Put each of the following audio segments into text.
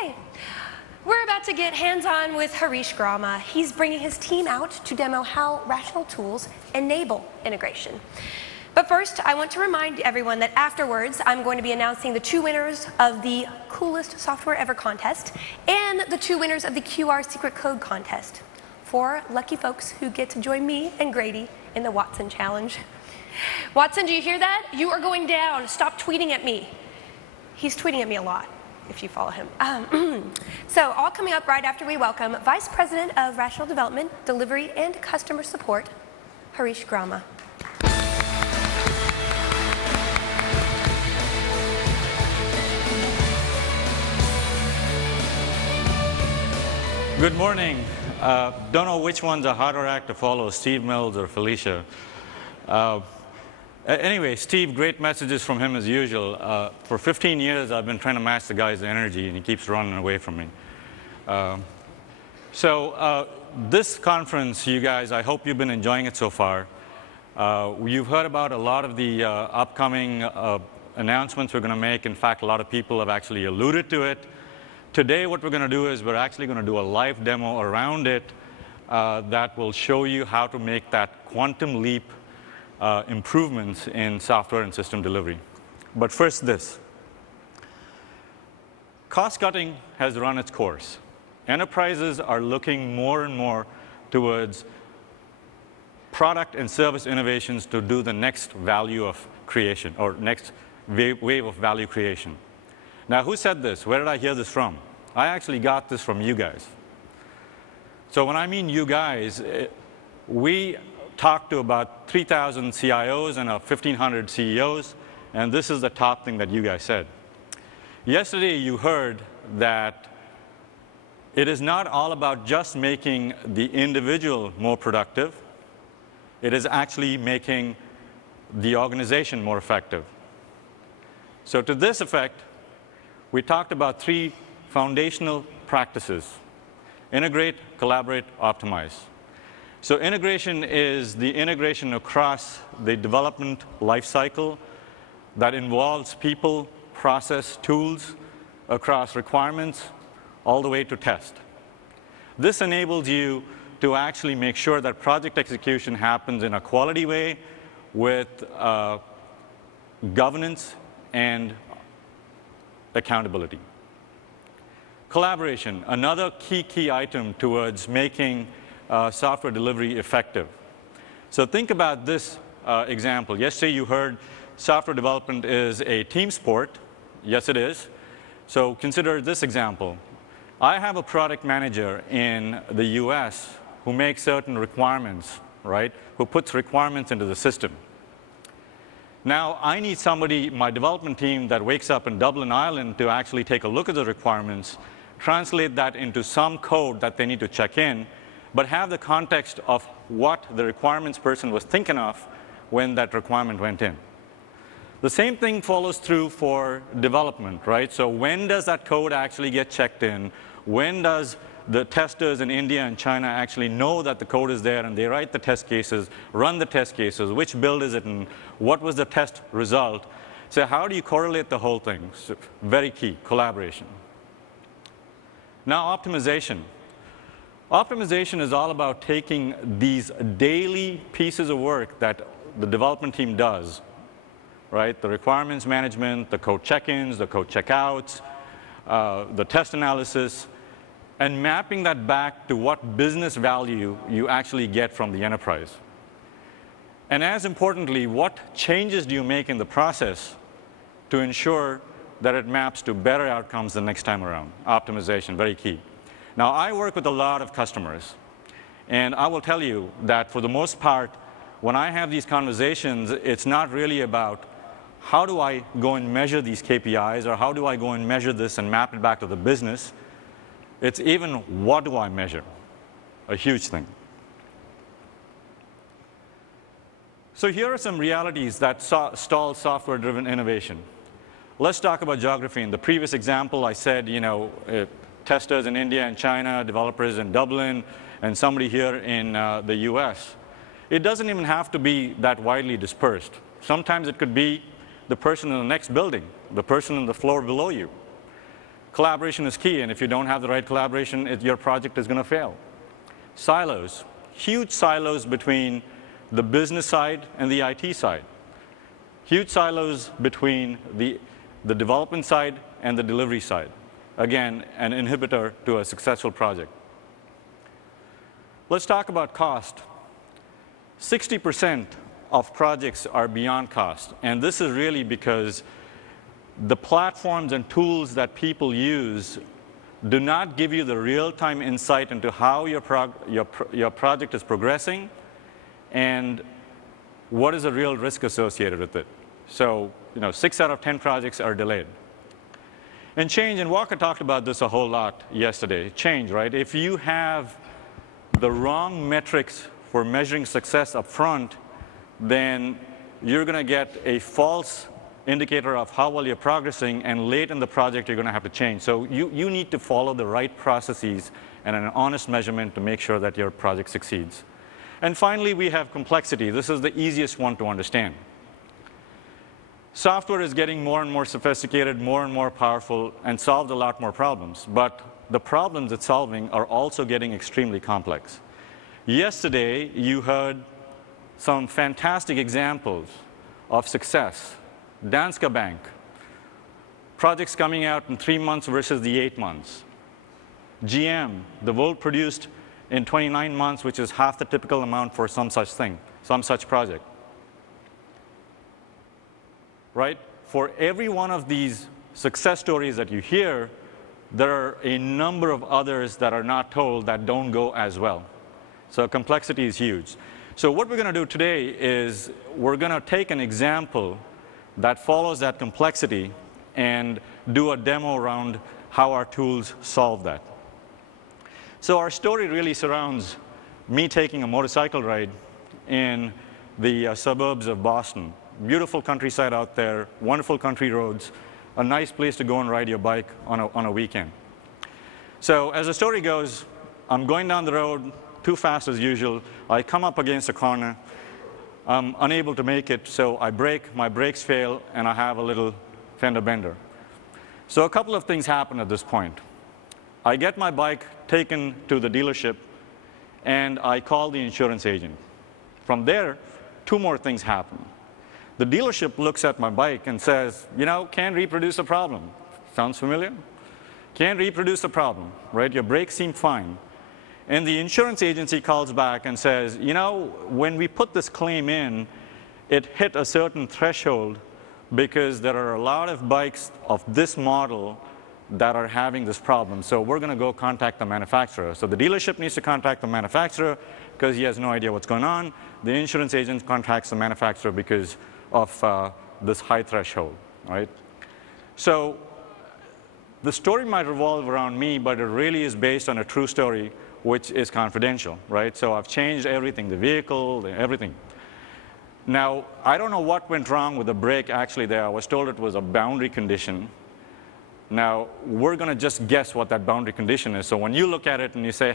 Okay, we're about to get hands-on with Harish Grama. He's bringing his team out to demo how rational tools enable integration. But first, I want to remind everyone that afterwards, I'm going to be announcing the 2 winners of the Coolest Software Ever contest and the 2 winners of the QR Secret Code contest. 4 lucky folks who get to join me and Grady in the Watson Challenge. Watson, do you hear that? You are going down. Stop tweeting at me. He's tweeting at me a lot, if you follow him. So all coming up right after we welcome Vice President of Rational Development, Delivery, and Customer Support, Harish Grama. Good morning. Don't know which one's a harder act to follow, Steve Mills or Felicia. Anyway, Steve, great messages from him as usual. For 15 years, I've been trying to match the guy's energy, and he keeps running away from me. This conference, you guys, I hope you've been enjoying it so far. You've heard about a lot of the upcoming announcements we're going to make. In fact, a lot of people have actually alluded to it. Today, what we're going to do is we're actually going to do a live demo around it that will show you how to make that quantum leap improvements in software and system delivery. But first, this. Cost cutting has run its course. Enterprises are looking more and more towards product and service innovations to do the next value of creation, or next wave of value creation. Now, who said this? Where did I hear this from? I actually got this from you guys. So when I mean you guys, we talked to about 3,000 CIOs and 1,500 CEOs, and this is the top thing that you guys said. Yesterday, you heard that it is not all about just making the individual more productive. It is actually making the organization more effective. So to this effect, we talked about 3 foundational practices: integrate, collaborate, optimize. So integration is the integration across the development lifecycle that involves people, process, tools, across requirements, all the way to test. This enables you to actually make sure that project execution happens in a quality way with governance and accountability. Collaboration, another key item towards making software delivery effective. So think about this example. Yesterday you heard software development is a team sport. Yes, it is. So consider this example. I have a product manager in the US who makes certain requirements, right? Who puts requirements into the system. Now, I need somebody, my development team, that wakes up in Dublin, Ireland to actually take a look at the requirements, translate that into some code that they need to check in, but have the context of what the requirements person was thinking of when that requirement went in. The same thing follows through for development, right? So when does that code actually get checked in? When does the testers in India and China actually know that the code is there and they write the test cases, run the test cases, which build is it, and what was the test result? So how do you correlate the whole thing? So very key, collaboration. Now, optimization. Optimization is all about taking these daily pieces of work that the development team does, right? The requirements management, the code check-ins, the code checkouts, the test analysis, and mapping that back to what business value you actually get from the enterprise. And as importantly, what changes do you make in the process to ensure that it maps to better outcomes the next time around? Optimization, very key. Now, I work with a lot of customers, and I will tell you that for the most part, when I have these conversations, it's not really about how do I go and measure these KPIs, or how do I go and measure this and map it back to the business. It's even what do I measure, a huge thing. So here are some realities that stall software-driven innovation. Let's talk about geography. In the previous example, I said, testers in India and China, developers in Dublin, and somebody here in the US. It doesn't even have to be that widely dispersed. Sometimes it could be the person in the next building, the person on the floor below you. Collaboration is key, and if you don't have the right collaboration, your project is going to fail. Silos, huge silos between the business side and the IT side. Huge silos between the development side and the delivery side. Again, an inhibitor to a successful project. Let's talk about cost. 60% of projects are beyond cost, and this is really because the platforms and tools that people use do not give you the real-time insight into how your project is progressing and what is the real risk associated with it. So, 6 out of 10 projects are delayed. And change, and Walker talked about this a whole lot yesterday. Change, right? If you have the wrong metrics for measuring success up front, then you're going to get a false indicator of how well you're progressing, and late in the project you're going to have to change. So you need to follow the right processes and an honest measurement to make sure that your project succeeds. And finally, we have complexity. This is the easiest one to understand. Software is getting more and more sophisticated, more and more powerful, and solves a lot more problems. But the problems it's solving are also getting extremely complex. Yesterday, you heard some fantastic examples of success. Danske Bank, projects coming out in 3 months versus the 8 months. GM, the Volt produced in 29 months, which is half the typical amount for some such thing, some such project. Right? For every one of these success stories that you hear, there are a number of others that are not told that don't go as well. So complexity is huge. So what we're going to do today is we're going to take an example that follows that complexity and do a demo around how our tools solve that. So our story really surrounds me taking a motorcycle ride in the suburbs of Boston. Beautiful countryside out there, wonderful country roads, a nice place to go and ride your bike on a weekend. So as the story goes, I'm going down the road too fast as usual. I come up against a corner. I'm unable to make it, so I brake, my brakes fail, and I have a little fender bender. So a couple of things happen at this point. I get my bike taken to the dealership, and I call the insurance agent. From there, 2 more things happen. The dealership looks at my bike and says, can't reproduce the problem. Sounds familiar? Can't reproduce the problem, right? Your brakes seem fine. And the insurance agency calls back and says, when we put this claim in, it hit a certain threshold because there are a lot of bikes of this model that are having this problem. So we're going to go contact the manufacturer. So the dealership needs to contact the manufacturer because he has no idea what's going on. The insurance agent contacts the manufacturer because of this high threshold, right? So the story might revolve around me, but it really is based on a true story, which is confidential, right? So I've changed everything, the vehicle, everything. Now, I don't know what went wrong with the brake actually there. I was told it was a boundary condition. Now, we're going to just guess what that boundary condition is. So when you look at it and you say,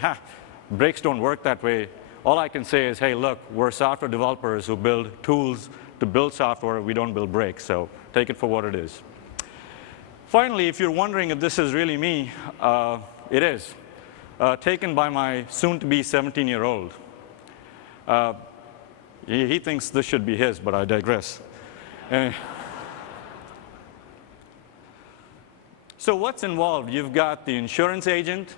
brakes don't work that way, all I can say is, hey, look, we're software developers who build tools to build software. We don't build brakes, so take it for what it is. Finally, if you're wondering if this is really me, it is. Taken by my soon-to-be 17-year-old. He thinks this should be his, but I digress. So what's involved? You've got the insurance agent,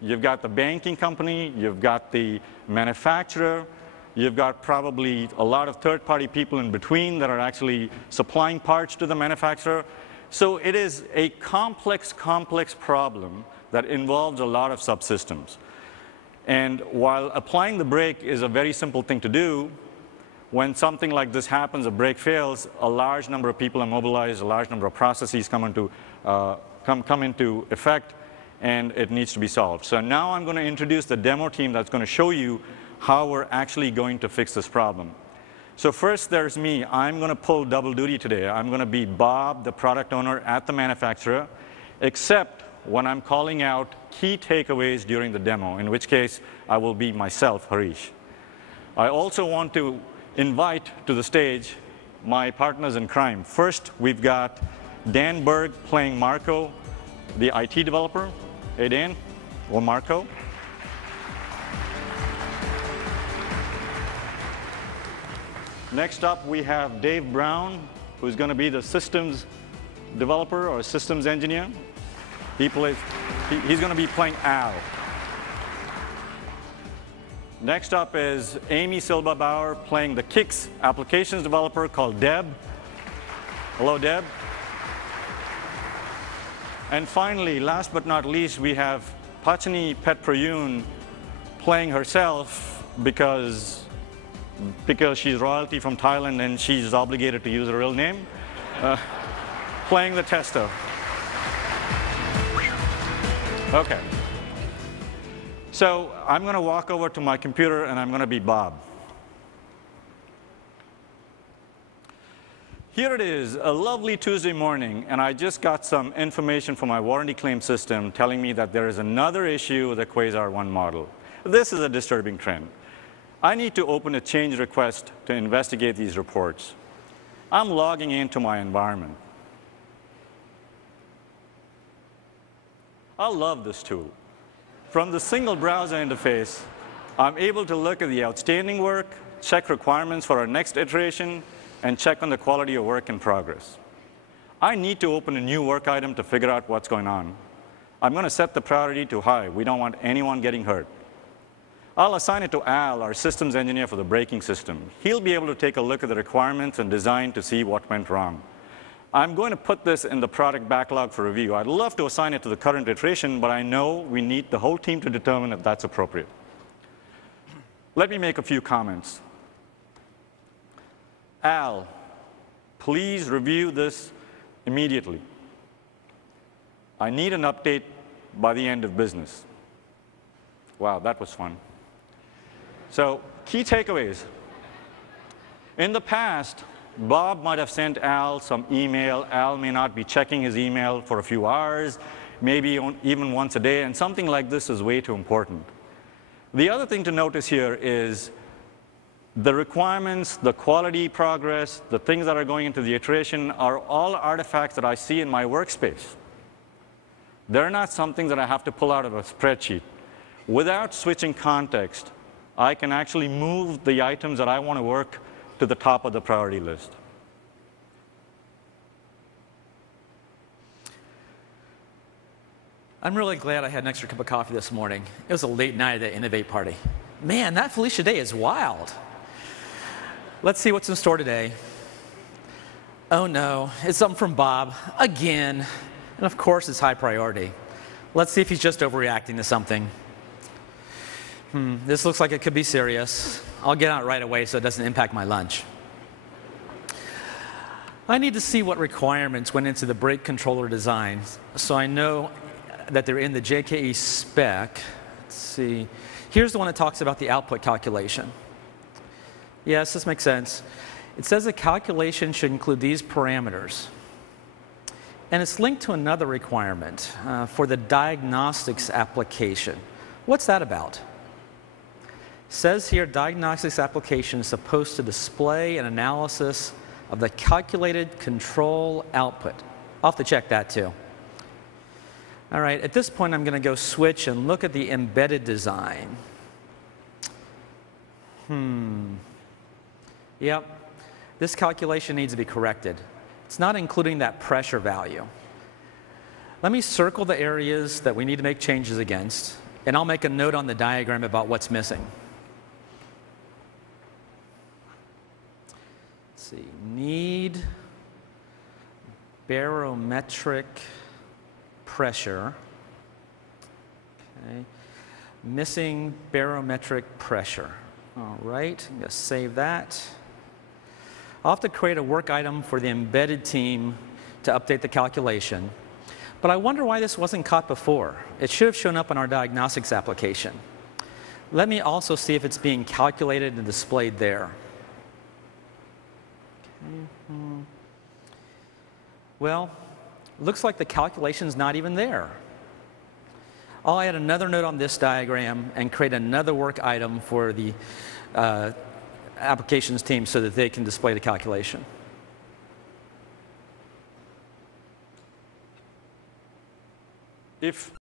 you've got the banking company, you've got the manufacturer, you've got probably a lot of third-party people in between that are actually supplying parts to the manufacturer. So it is a complex problem that involves a lot of subsystems. And while applying the brake is a very simple thing to do, when something like this happens, a brake fails, a large number of people are mobilized, a large number of processes come into effect, and it needs to be solved. So now I'm going to introduce the demo team that's going to show you how we're actually going to fix this problem. So first, there's me. I'm going to pull double duty today. I'm going to be Bob, the product owner at the manufacturer, except when I'm calling out key takeaways during the demo, in which case I will be myself, Harish. I also want to invite to the stage my partners in crime. First, we've got Dan Berg playing Marco, the IT developer, Aiden or Marco. Next up, we have Dave Brown, who's going to be the systems developer or systems engineer. He's going to be playing Al. Next up is Amy Silva-Bauer playing the Kix applications developer called Deb. Hello, Deb. And finally, last but not least, we have Pachani Petprayun playing herself because she's royalty from Thailand and she's obligated to use her real name, playing the tester. Okay. So I'm going to walk over to my computer and I'm going to be Bob. Here it is, a lovely Tuesday morning, and I just got some information from my warranty claim system telling me that there is another issue with the Quasar 1 model. This is a disturbing trend. I need to open a change request to investigate these reports. I'm logging into my environment. I love this tool. From the single browser interface, I'm able to look at the outstanding work, check requirements for our next iteration, and check on the quality of work in progress. I need to open a new work item to figure out what's going on. I'm going to set the priority to high. We don't want anyone getting hurt. I'll assign it to Al, our systems engineer for the braking system. He'll be able to take a look at the requirements and design to see what went wrong. I'm going to put this in the product backlog for review. I'd love to assign it to the current iteration, but I know we need the whole team to determine if that's appropriate. Let me make a few comments. Al, please review this immediately. I need an update by the end of business. Wow, that was fun. So, key takeaways. In the past, Bob might have sent Al some email. Al may not be checking his email for a few hours, maybe even once a day, and something like this is way too important. The other thing to notice here is the requirements, the quality progress, the things that are going into the iteration are all artifacts that I see in my workspace. They're not something that I have to pull out of a spreadsheet. Without switching context, I can actually move the items that I want to work to the top of the priority list. I'm really glad I had an extra cup of coffee this morning. It was a late night at the Innovate party. Man, that Felicia Day is wild. Let's see what's in store today. Oh no, it's something from Bob, again. And of course, it's high priority. Let's see if he's just overreacting to something. This looks like it could be serious. I'll get out right away so it doesn't impact my lunch. I need to see what requirements went into the brake controller design so I know that they're in the JKE spec. Let's see. Here's the one that talks about the output calculation. Yes, this makes sense. It says the calculation should include these parameters. And it's linked to another requirement for the diagnostics application. What's that about? It says here diagnostics application is supposed to display an analysis of the calculated control output. I'll have to check that too. All right, at this point I'm going to go switch and look at the embedded design. Yep, this calculation needs to be corrected. It's not including that pressure value. Let me circle the areas that we need to make changes against, and I'll make a note on the diagram about what's missing. Let's see, need barometric pressure. Okay. Missing barometric pressure. All right, I'm going to save that. I'll have to create a work item for the embedded team to update the calculation. But I wonder why this wasn't caught before. It should have shown up in our diagnostics application. Let me also see if it's being calculated and displayed there. Okay. Well, looks like the calculation's not even there. I'll add another note on this diagram and create another work item for the applications team so that they can display the calculation. if